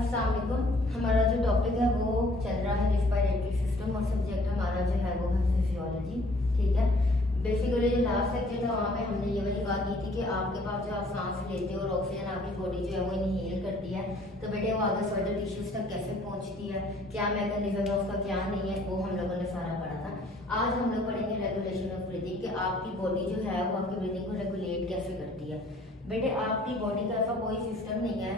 अस्सलाम वालेकुम। हमारा जो टॉपिक है वो चल रहा है रिस्पायरेटरी सिस्टम और सब्जेक्ट हमारा जो है वो है फिजियोलॉजी। ठीक है, बेसिकली जो लास्ट लेक्चर था वहाँ पे हमने ये वाली बात की थी कि आपके पास जो आप सांस लेते हो और ऑक्सीजन आपकी बॉडी जो है वो इनहेल करती है, तो बेटे वो आगे फर्दर टिश्यूज तक कैसे पहुँचती है, क्या मैकेनिज्म है उसका, क्या नहीं है, वो हम लोगों ने सारा पढ़ा था। आज हम लोग पढ़ेंगे रेगुलेशन ऑफ ब्रीदिंग कि आपकी बॉडी जो है वो आपकी ब्रीदिंग को रेगुलेट कैसे करती है। बेटे आपकी बॉडी का ऐसा कोई सिस्टम नहीं है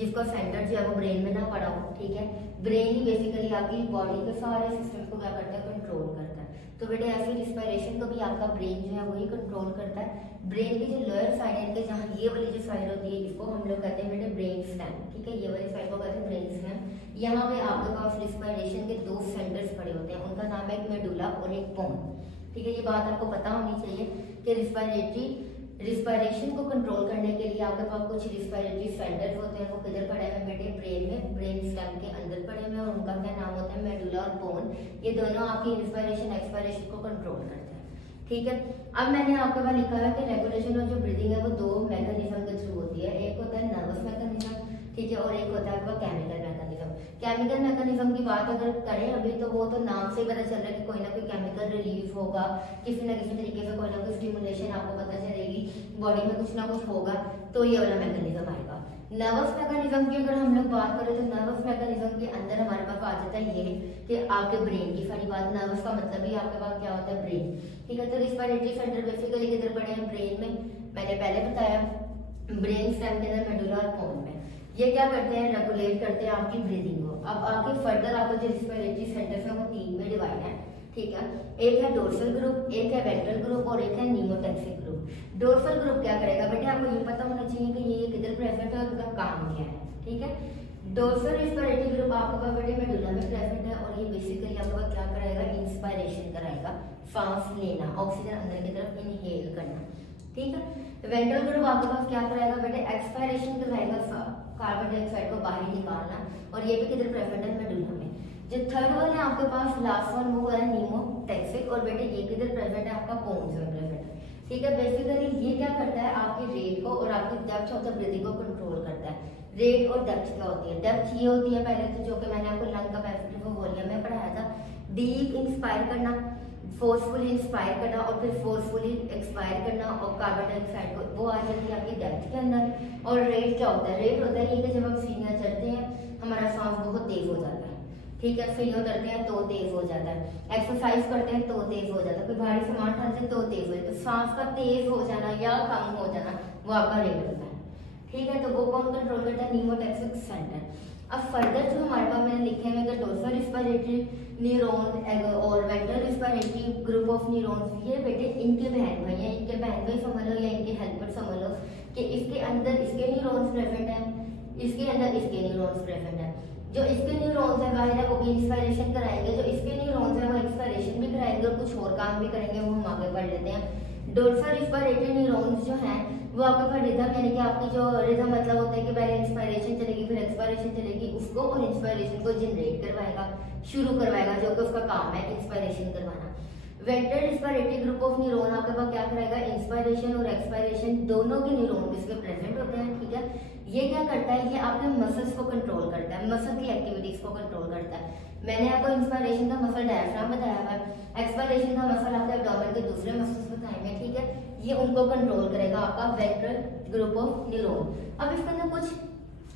जिसका सेंटर जो है वो ब्रेन में ना पड़ा हो। ठीक है, ब्रेन ही बेसिकली आपकी बॉडी के सारे सिस्टम को क्या करता है, कंट्रोल करता है। तो बेटे ऐसे रिस्पायरेशन को भी आपका ब्रेन जो है वही कंट्रोल करता है। ब्रेन की जो लोअर साइड है इनके जहाँ ये वाली जो साइड होती है इसको हम लोग कहते हैं बेटे ब्रेन स्टेम। ठीक है, ये वाली साइड को कहते हैं ब्रेन स्टेम। यहाँ पे आपके पास रिस्पायरेशन के दो सेंटर्स पड़े होते हैं, उनका नाम है एक मेडुला और एक पोन। ठीक है, ये बात आपको पता होनी चाहिए कि रिस्पायरेशन को कंट्रोल करने के लिए आपके पास कुछ रिस्पायरेटरी सेंटर्स होते हैं, वो किधर पड़े हैं बेटे, ब्रेन में, ब्रेन स्टेम के अंदर पड़े हुए हैं और उनका क्या नाम होता है, मेडुला और बोन। ये दोनों आपकी रिस्पायरेशन एक्सपायरेशन को कंट्रोल करते हैं। ठीक है, अब मैंने आपके पास लिखा है कि रेगुलेशन और जो ब्रीदिंग है वो दो मैकेनिज्म के थ्रू होती है। एक होता है नर्वस मैकेनिज्म, ठीक है, और एक होता है आपका केमिकल मैकेनिज्म। केमिकल मैकेनिज्म की बात अगर करें अभी तो वो तो नाम से ही पता चल रहा है कि कोई ना कोई केमिकल रिलीज होगा, किसी ना किसी तरीके से कोई ना कोई स्टिमुलेशन आपको पता चलेगी, बॉडी में कुछ ना कुछ होगा, तो ये वाला मैकेनिज्म आएगा। नर्वस मैकेनिज्म की अगर हम लोग बात करें तो नर्वस मैकेनिज्म के अंदर हमारे पास आ जाता है ये कि आपके ब्रेन की सारी बात, नर्वस का मतलब ही आपके पास क्या होता है, ब्रेन। ठीक है, तो रिस्पायरेटरी सेंटर बेसिकली किधर पड़े हैं, ब्रेन में। मैंने पहले बताया ब्रेन स्टेम के अंदर मेडुला और पोन में। ये क्या करते हैं, रेगुलेट करते हैं आपकी ब्रीदिंग को। अब आगे फर्दर आपको जो रिस्पायरेटरी सेंटर्स है वो तीन में डिवाइड है। ठीक है, एक है डोर्सल ग्रुप, एक है वेंट्रल ग्रुप और एक है नीमोटेक्सिक ग्रुप। डोर्सल ग्रुप क्या करेगा बेटे, आपको ये पता होना चाहिए कि ये किधर प्रेजेंट है और उनका काम क्या है। ठीक है, डोर्सल रिस्पायरेटरी ग्रुप आपके पास बेटे मेडुला में प्रेजेंट है और ये बेसिकली आपके पास क्या कराएगा, इंस्पायरेशन कराएगा, सांस लेना, ऑक्सीजन अंदर की तरफ इनहेल करना। ठीक है, वेंट्रल ग्रुप आपके पास क्या कराएगा बेटे, एक्सपायरेशन कराएगा, कार्बन डाइऑक्साइड को बाहर निकालना, और ये भी किधर प्रेजेंट है, मेडुला में। जो थर्ड वन है आपके पास, लास्ट वन, वो है नीमोटेक्सिक, और बेटे ये किधर प्रेजेंट है, आपका पोन्स में प्रेजेंट है। ठीक है, बेसिकली ये क्या करता है, आपकी रेट को और आपकी डेप्थ ऑफ द ब्रीदिंग को कंट्रोल करता है। रेट और डेप्थ क्या होती है, डेप्थ ये होती है पहले तो, जो कि मैंने आपको लंग कैपेसिटी फॉर वॉल्यूम में पढ़ाया था, डीप इंस्पायर करना, फोर्सफुली इंस्पायर करना और फिर फोर्सफुली एक्सपायर करना, और कार्बन डाइऑक्साइड को वो आ जाती है आपकी डेप्थ के अंदर। और रेट क्या होता है, रेट होता है ये कि जब हम सीढ़ियाँ चढ़ते हैं हमारा सांस बहुत तेज हो जाता है। ठीक है, सीढ़ियाँ उतरते हैं तो तेज हो जाता है, एक्सरसाइज करते हैं तो तेज हो जाता है, कोई भारी सामान उठाते हैं तो तेज हो जाता है। तो सांस का तेज हो जाना या कम हो जाना वो आपका रेट होता है। ठीक है, तो वो कौन कंट्रोल करता है, नीमोटेक्सिक सेंटर। अब फर्दर जो हमारे पास मैंने लिखे हुए डोर्सल रिस्पायरेटरी न्यूरॉन और ventral respiratory group of neurons, ये बेटे इनके बहन भाई हैं, इनके बहन भाई समझ लो या इनके हेल्पर समझ लो कि इसके अंदर इसके न्यूरॉन्स प्रेजेंट हैं, इसके अंदर इसके न्यूरॉन्स प्रेजेंट हैं। जो इसके न्यूरॉन्स है बाहर है वो भी इंस्पायरेशन कराएंगे, जो इसके न्यूरॉन्स है वो एक्सपायरेशन भी कराएंगे और कुछ और काम भी करेंगे, वो हम आगे पढ़ लेते हैं। डोर्सल रिस्पायरेटरी न्यूरॉन्स जो हैं वो आपके पास रिदम, यानी कि आपकी जो रिदम मतलब होता है कि पहले इंस्पायरेशन चलेगी फिर एक्सपायरेशन चलेगी, उसको और इंस्पायरेशन को जनरेट करवाएगा, शुरू करवाएगा, जो कि उसका काम है इंस्पायरेशन करवाना। Ventral respiratory group of neuron आपके पास क्या कराएगा, इंस्पायरेशन और एक्सपायरेशन दोनों के न्यूरॉन इसमें प्रेजेंट होते हैं। ठीक है, ये क्या करता है, ये आपके मसल्स को कंट्रोल करता है, मसल की एक्टिविटीज को कंट्रोल करता है। मैंने आपको इंस्पायरेशन का मसल डायफ्राम बताया हुआ है, एक्सपायरेशन का मसल आपके एब्डोमेन के दूसरे मसल्स बताए हैं। ठीक है, ये उनको कंट्रोल करेगा आपका वेंट्रल ग्रुप ऑफ न्यूरॉन। अब इसके अंदर कुछ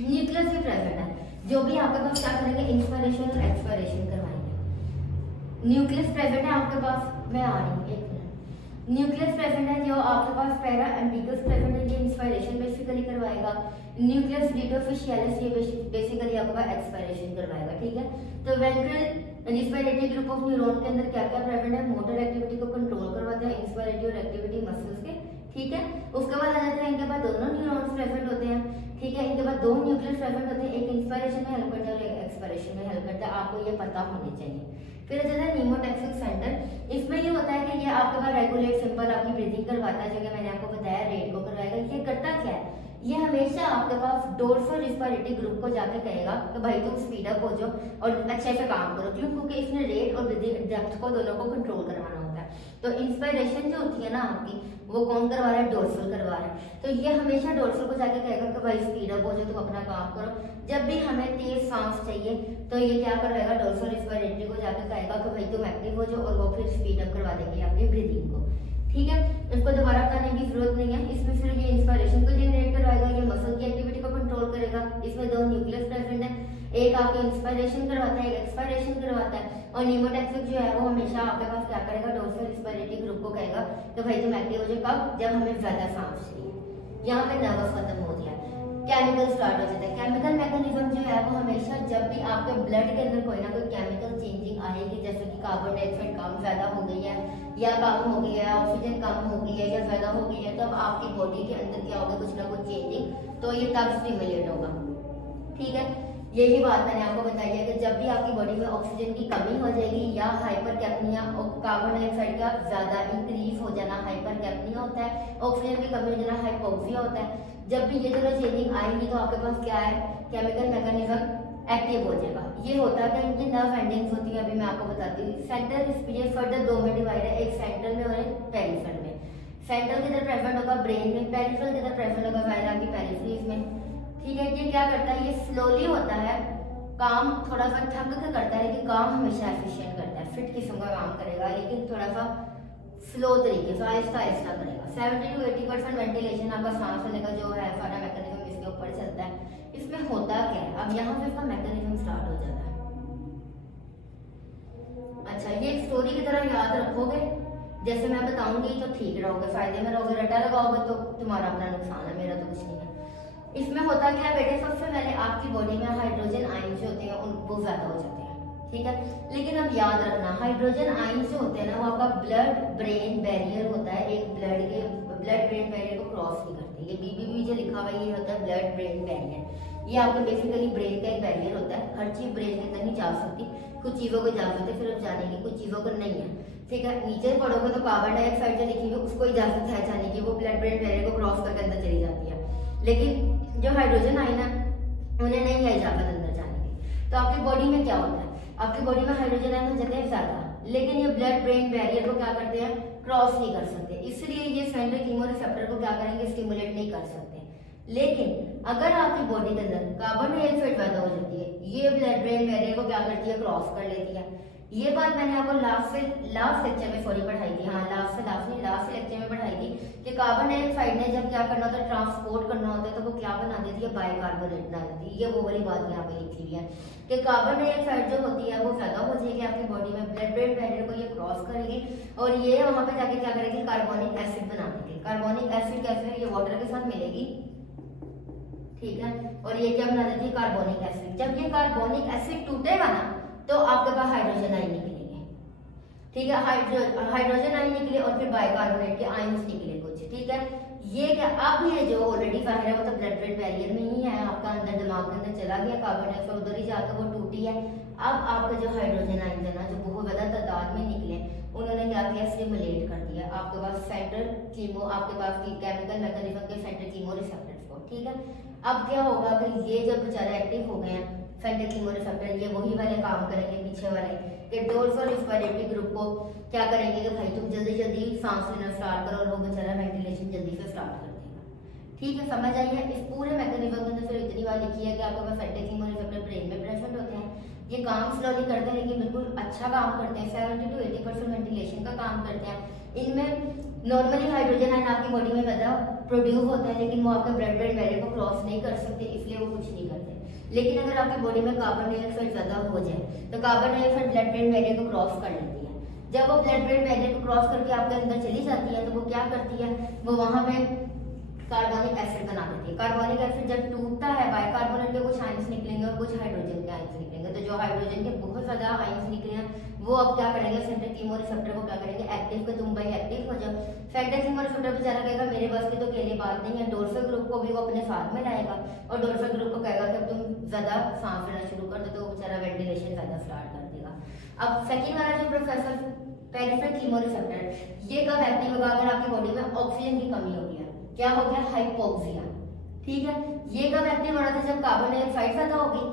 न्यूक्लियस भी प्रेजेंट है, जो भी आपके पास क्या करेंगे, इंस्पायरेशन और एक्सपायरेशन करवाएंगे। न्यूक्लियस प्रेजेंट है आपके पास, मैं आ रही हूँ, एक मिनट। न्यूक्लियस प्रेजेंट है जो आपके पास पैरा एम्बिगस प्रेजेंट है, ये इंस्पायरेशन बेसिकली करवाएगा। न्यूक्लियस डिटोफिशियलिस ये बेसिकली आपके पास एक्सपायरेशन करवाएगा। ठीक है, तो ventral respiratory group of neuron के अंदर क्या क्या प्रेजेंट है, मोटर एक्टिविटी को कंट्रोल करवाता है, इंस्पायरेटरी और एक्टिविटी मसल्स के। ठीक है, उसके बाद आ जाता है इनके पास दोनों न्यूरॉन्स प्रेजेंट होते हैं। ठीक है, इनके पास दो न्यूक्लियस प्रेजेंट होते हैं, एक इंस्पायरेशन में हेल्प करता है और एक एक्सपायरेशन में हेल्प करता है, आपको ये पता होनी चाहिए। फिर आ जाता है नीमोटेक्सिक सेंटर, इसमें ये होता है कि ये आपके पास रेगुलेट सिंपल आपकी ब्रीदिंग करवाता है, जो कि मैंने आपको बताया रेट को करवाएगा। ये करता क्या है, ये हमेशा आपके पास डोर्सल रिस्पायरेटरी ग्रुप को जाके कहेगा कि भाई तुम स्पीड अप हो जाओ और अच्छे से काम करो, क्यों, क्योंकि इसने रेट और ब्रीदिंग डेप्थ को दोनों को कंट्रोल करवाना होता है। तो इंस्पायरेशन जो होती है ना आपकी, वो कौन करवा रहा है? डोर्सल करवा रहा है। तो ये हमेशा डोर्सल को जाके कहेगा कि भाई स्पीड अप हो जाओ, तुम अपना काम करो। जब भी हमें तेज सांस चाहिए तो ये क्या करवाएगा? डोर्सल रेस्पिरेटरी को जाके कहेगा कि भाई तुम एक्टिव हो जाओ, और वो फिर स्पीड अप करवा देंगे आपकी ब्रीदिंग को। ठीक है, इसको दोबारा करने की जरूरत नहीं है। इसमें सिर्फ ये इंस्पायरेशन को जनरेट करवाएगा, ये मसल की एक्टिविटी को कंट्रोल करेगा। इसमें दो न्यूक्लियस प्रेजेंट है, एक आपको इंस्पायरेशन करवाता है, एक एक्सपायरेशन करवाता है। और न्यूमोटैक्सिक जो है वो हमेशा आपके पास क्या करेगा? डोर्सल रेस्पिरेटरी ग्रुप को कहेगा तो भाई तुम एक्टिव हो जाओ। कब? जब हमें ज्यादा सांस चाहिए। यहाँ पे नर्वस खत्म हो गया, केमिकल स्टार्ट हो जाता है। केमिकल मैकेनिज्म जो है वो हमेशा जब भी आपके ब्लड के अंदर कोई ना कोई केमिकल चेंजिंग आएगी, जैसे कि कार्बन डाइऑक्साइड कम ज्यादा हो गई है, या कम हो गई है, ऑक्सीजन कम हो गई है या ज्यादा हो गई है, तब आपकी बॉडी के अंदर क्या होगा? कुछ ना कुछ चेंजिंग, तो ये तब स्टिमुलेट होगा। ठीक है, यही बात मैंने आपको बताई है कि जब भी आपकी बॉडी में ऑक्सीजन की कमी हो जाएगी या हाइपर कैप्निया, कार्बन डाइऑक्साइड का ज्यादा इंक्रीज हो जाना हाइपर कैप्निया होता है, ऑक्सीजन की कमी हो जाना हाइपोक्सिया होता है। जब भी ये दोनों चेंजिंग आएंगी तो आपके पास क्या है? केमिकल मैकेनिज्म एक्टिव हो जाएगा। ये होता है कि इनकी नर्व एंडिंग्स होती है, अभी मैं आपको बताती हूँ। सेंट्रल स्पीच फर्दर दो में डिवाइड है, एक सेंट्रल में और एक पेरिफेरल में। सेंट्रल किधर प्रेजेंट होगा? ब्रेन में। पेरिफेरल किधर प्रेजेंट होगा? वायरल की पेरिफेरीज में। ठीक है, ये क्या करता है? ये स्लोली होता है, काम थोड़ा सा थक के करता है, लेकिन काम हमेशा एफिशिएंट करता है। फिट किस्म का काम करेगा, लेकिन थोड़ा सा स्लो तरीके से आहिस्ता आहिस्ता करेगा। 70 to 80% वेंटिलेशन आपका सांस लेने का जो है सारा मैकेनिज्म इसके ऊपर चलता है। इसमें होता क्या है? अब यहाँ से इसका मैकेनिज्म स्टार्ट हो जाता है। अच्छा, ये एक स्टोरी की तरह याद रखोगे, जैसे मैं बताऊंगी तो ठीक रहोगे, फायदे में रहोगे। रटा लगाओगे तो तुम्हारा अपना नुकसान है, मेरा तो कुछ नहीं है। इसमें होता क्या है बेटे? सबसे पहले आपकी बॉडी में हाइड्रोजन आयन जो होते हैं वो ज्यादा हो जाते हैं। ठीक है, लेकिन अब याद रखना, हाइड्रोजन आयन जो होते हैं ना, वो आपका ब्लड ब्रेन बैरियर होता है, एक ब्लड ब्रेन बैरियर को क्रॉस नहीं करते। ये BBB जो लिखा हुआ है ये होता है ब्लड ब्रेन बैरियर। ये आपको बेसिकली ब्रेन का एक बैरियर होता है। हर चीज ब्रेन के अंदर नहीं जा सकती, कुछ चीजों को इजाजत है सिर्फ जाने की, कुछ चीजों को नहीं है। ठीक है, नीचे पढ़ोगे तो कार्बन डाइऑक्साइड जो लिखी हुई उसको इजाजत है जाने की, वो ब्लड ब्रेन बैरियर को क्रॉस करके अंदर चली जाती है। लेकिन जो हाइड्रोजन आयन है उन्हें नहीं है इजाजत अंदर जाने की। तो आपकी बॉडी में क्या होता है? आपकी बॉडी में हाइड्रोजन आयन हो जाते हैं ज्यादा, लेकिन ये ब्लड ब्रेन बैरियर को क्या करते हैं? क्रॉस नहीं कर सकते। इसलिए ये सेंट्रल कीमोरिसेप्टर को क्या करेंगे? स्टिमुलेट नहीं कर सकते। लेकिन अगर आपकी बॉडी के अंदर कार्बन डाइऑक्साइड पैदा हो जाती है, ये ब्लड ब्रेन बैरियर को क्या करती है? क्रॉस कर लेती है। ये बात मैंने आपको लास्ट लेक्चर में पढ़ाई थी। हाँ, लास्ट लेक्चर में पढ़ाई थी कि कार्बन डाइऑक्साइड ने जब क्या करना होता है? ट्रांसपोर्ट करना होता है, तो वो क्या बना देती है? बाइकार्बोनेट बना देती है। ये वो वाली बात यहाँ पे लिखी हुई है कि कार्बन डाइऑक्साइड जो होती है वो ज्यादा हो जाएगी आपकी बॉडी में, ब्लड ब्रेन बैरियर को ये क्रॉस करेगी और ये वहां पे जाके क्या करेगी? कार्बोनिक एसिड बना देगी। कार्बोनिक एसिड कैसे? ये वाटर के साथ मिलेगी। ठीक है, और ये क्या बना देती है? Carbonic acid. जब ये कार्बोनिक एसिड टूटेगा ना तो आपके पास हाइड्रोजन आयन निकलेंगे। ठीक है, हाइड्रोजन आयन निकले और फिर बाइकार्बोनेट के आयन्स निकले कुछ। ठीक है, ये क्या? अब ये जो ऑलरेडी बाहर है वो तो ब्लड ब्रेन बैरियर में ही है, आपका अंदर दिमाग के अंदर चला गया, कार्बन डाइऑक्साइड उधर ही जाकर वो टूटी है। अब आपका जो हाइड्रोजन आयन है ना, जो बहुत ज्यादा तादाद में निकले, उन्होंने क्या किया? स्टिमुलेट कर दिया आपके पास सेंट्रल कीमो, आपके पास केमिकल मैकेनिज्म के सेंट्रल कीमो रिसेप्टर्स को। ठीक है, अब क्या होगा कि ये जब बेचारे एक्टिव हो गए हैं सेंट्रल कीमोरिसेप्टर, ये वही वाले काम करेंगे पीछे वाले कि डोर्सल रेस्पिरेटरी ग्रुप को क्या करेंगे कि भाई तुम जल्दी जल्दी सांस लेना स्टार्ट करो, और वो बेचारा वेंटिलेशन जल्दी से स्टार्ट कर देगा। ठीक है, समझ आई है? इस पूरे मैकेनिज्म के अंदर सिर्फ इतनी बात लिखी है कि आपके पास सेंट्रल कीमोरिसेप्टर ब्रेन में प्रेजेंट होते हैं। ये काम स्लोली करते हैं लेकिन बिल्कुल अच्छा काम करते हैं। 70 to 80% वेंटिलेशन का काम करते हैं। इनमें नॉर्मली हाइड्रोजन आयन आपकी बॉडी में ज्यादा प्रोड्यूस होता है, लेकिन वो आपके ब्लड ब्रेन बैरियर को क्रॉस नहीं कर सकते, इसलिए वो कुछ नहीं करते। लेकिन अगर आपकी बॉडी में कार्बन डाइऑक्साइड ज्यादा हो जाए तो carbon dioxide blood brain barrier को क्रॉस कर लेती है। जब वो ब्लड ब्रेन बैरियर को क्रॉस करके आपके अंदर चली जाती है तो वो क्या करती है? वो वहां पे कार्बोनिक एसिड बना देती है। कार्बोनिक एसिड जब टूटता है, बाइकार्बोनेट के कुछ आयंस निकलेंगे और कुछ हाइड्रोजन के आयंस निकलेंगे। तो जो हाइड्रोजन के बहुत ज्यादा आयंस निकले हैं वो अब क्या करेंगे? सेंट्रल कीमोरिसेप्टर को क्या करेंगे? एक्टिव, के तुम भाई एक्टिव हो जाओ। सेंट्रल कीमोरिसेप्टर बेचारा कहेगा मेरे पास की तो अकेली बात नहीं है, डोर्सल ग्रुप को भी वो अपने साथ में लाएगा और डोर्सल ग्रुप को कहेगा कि अब तुम ज्यादा सांस लेना शुरू कर दो, तो बेचारा वेंटिलेशन ज्यादा स्टार्ट कर देगा। अब सेकंड वाला जो प्रोसेसर पेरिफेरल कीमोरिसेप्टर, ये कब एक्टिव होगा? अगर आपकी बॉडी में ऑक्सीजन की कमी होगी, क्या हो गया? हाइपोक्सिया। ठीक है, ये कब एक्टिव हो रहा था? जब कार्बन डाइऑक्साइड ज्यादा होगी।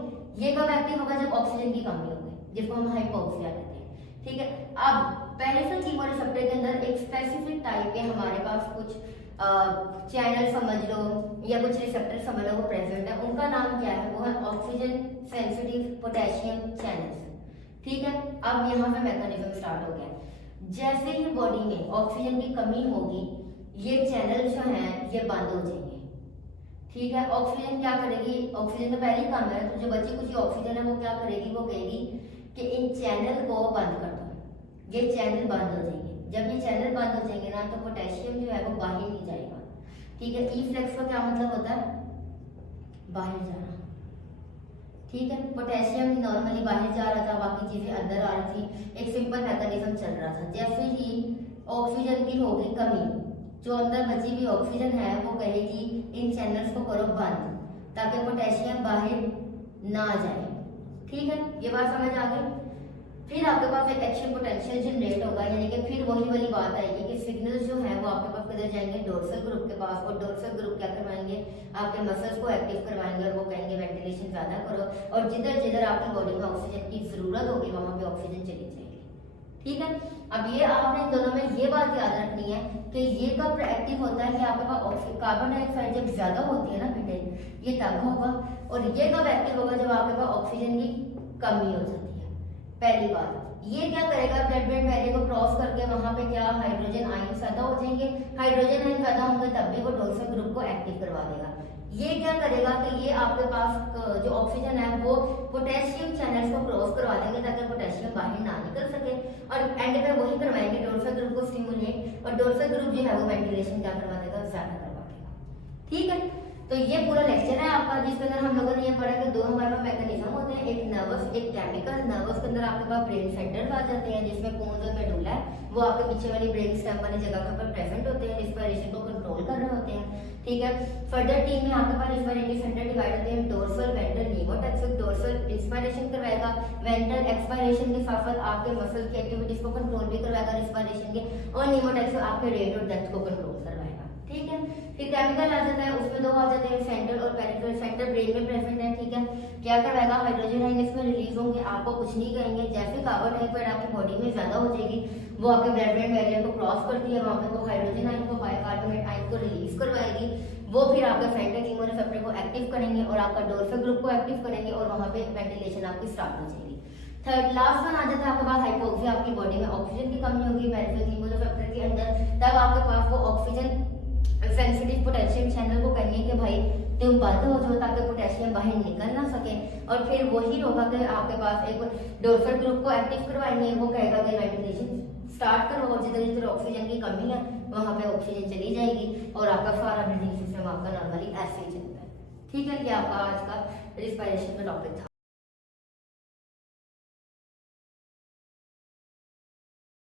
ये कब एक्टिव होगा? जब ऑक्सीजन की कमी होगी, जिसको हम हाइपोक्सिया कहते हैं। ठीक है। अब पेरिफेरल कीमोरिसेप्टर के अंदर एक स्पेसिफिक टाइप के हमारे पास कुछ चैनल समझ लो या कुछ रिसेप्टर समझ लो वो प्रेजेंट है। उनका नाम क्या है? वो है ऑक्सीजन सेंसिटिव पोटेशियम चैनल्स। ठीक है। अब यहाँ पे मैकेनिज्म स्टार्ट हो गया। जैसे ही बॉडी में ऑक्सीजन की कमी होगी, ये चैनल जो हैं ये बंद हो जाएंगे। ठीक है। ऑक्सीजन क्या करेगी? ऑक्सीजन तो पहले ही कम है, तो जो बची कुछ ऑक्सीजन है वो क्या करेगी? वो कहेगी कि इन चैनल को बंद कर दो। ये चैनल बंद हो जाएंगे। जब ये चैनल बंद हो जाएंगे ना, तो पोटेशियम जो है वो बाहर नहीं जाएगा। ठीक है। इफ्लेक्स का क्या मतलब होता है? बाहर जाना। ठीक है। पोटेशियम नॉर्मली बाहर जा रहा था, बाकी चीजें अंदर आ रही थी, एक सिंपल मैकेनिज्म चल रहा था। जैसे ही ऑक्सीजन की होगी कमी, जो अंदर बची हुई ऑक्सीजन है वो कहेगी इन चैनल्स को करो बंद, ताकि पोटेशियम बाहर ना जाए। ठीक है। ये बात समझ आ गई। फिर आपके पास एक एक्शन पोटेंशियल जनरेट होगा, यानी कि फिर वही वाली बात आएगी कि सिग्नल्स जो है वो आपके पास किधर जाएंगे? डोर्सल ग्रुप के पास। और डोर्सल ग्रुप क्या करवाएंगे? आपके मसल्स को एक्टिव करवाएंगे और वो कहेंगे वेंटिलेशन ज्यादा करो, और जिधर जिधर आपकी बॉडी में ऑक्सीजन की जरूरत होगी वहां पे ऑक्सीजन चली जाएगी। ठीक है। अब ये आपने इन दोनों में ये बात याद रखनी है कि ये कब एक्टिव होता है कि आपके पास कार्बन डाइऑक्साइड जब ज्यादा होती है ना बेटे, ये तब होगा। और ये कब एक्टिव होगा? जब आपके पास ऑक्सीजन की कमी हो जाती है। पहली बात ये क्या करेगा? ब्लड ब्रेन बैरियर को क्रॉस करके वहां पे क्या हाइड्रोजन आयन पैदा हो जाएंगे। हाइड्रोजन आयन पैदा होंगे तब भी वो डोर्सल ग्रुप को एक्टिव करवा देगा। ये क्या करेगा कि ये आपके पास जो ऑक्सीजन है वो पोटेशियम चैनल्स को क्रॉस करवा देंगे, ताकि पोटेशियम बाहर ना निकल सके। और एंड पे वही करवाएंगे, डोर्सल ग्रुप को स्टिमुलेट, और डोर्सल ग्रुप जो है वो वेंटिलेशन क्या करवा देगा? ज्यादा करवा देगा। ठीक है। तो ये पूरा लेक्चर है आपका, जिसके अंदर हम लोगों ने ये पढ़ा कि दो हमारे पास मैकेनिज्म होते हैं, एक नर्वस एक केमिकल। नर्वस के अंदर आपके पास ब्रेन सेंटर्स आ जाते हैं, जिसमें पूंछ और मेडुला है, वो आपके पीछे वाली ब्रेन स्टेम वाली जगह पर प्रेजेंट होते हैं, रिस्पिरेशन को कंट्रोल कर रहे होते हैं। ठीक है। फर्दर टीम में आपके पास रिस्पिरेटरी सेंटर डिवाइड होते हैं, dorsal, ventral, pneumotaxic. Dorsal inspiration करवाएगा, वेंट्रल एक्सपायरेशन के साथ साथ आपके मसल की एक्टिविटीज को कंट्रोल भी करवाएगा रिस्पिरेशन के, और नीमोटैक्सिक आपके रेट और डेप्थ को कंट्रोल करवाएगा। ठीक है। फिर केमिकल आ जाता है, उसमें दो आ जाते हैं, सेंट्रल और पेरिफेरल। सेंटर ब्रेन में प्रेजेंट है। ठीक है। क्या करवाएगा? हाइड्रोजन आयन इसमें रिलीज होंगे, आपको कुछ नहीं करेंगे। जैसे कार्बन डाइऑक्साइड आपकी बॉडी में ज्यादा हो जाएगी, वो आपके ब्लड ब्रेन बैरियर को क्रॉस करती है, वहां पे वो हाइड्रोजन आयन को, बाइकार्बोनेट आयन को रिलीज करवाएगी। वो फिर आपके सेंट्रल कीमोरिसेप्टर को एक्टिव करेंगे और आपका डोर्सल ग्रुप को एक्टिव करेंगे, और वहां पे वेंटिलेशन आपकी स्टार्ट हो जाएगी। थर्ड लास्ट वन आ जाता है आपके पास हाइपोक्सिया। आपकी बॉडी में ऑक्सीजन की कमी होगी पेरिफेरल कीमोरिसेप्टर के अंदर, तब आपके पास वो ऑक्सीजन सेंसिटिव पोटेशियम चैनल को कहेंगे कि भाई तुम बंद हो जाओ, ताकि पोटेशियम बाहर निकल ना सके। और फिर वही होगा कि आपके पास एक डोर्सल ग्रुप को एक्टिव करवाएंगे, वो कहेगा कि वेंटिलेशन स्टार्ट करो, और जिधर जिधर ऑक्सीजन की कमी है वहां पे ऑक्सीजन चली जाएगी, और आपका सारा ब्रीदिंग सिस्टम आपका नॉर्मली ऐसे ही चलता है। ठीक है। ये आपका आज का रिस्पिरेशन का टॉपिक था।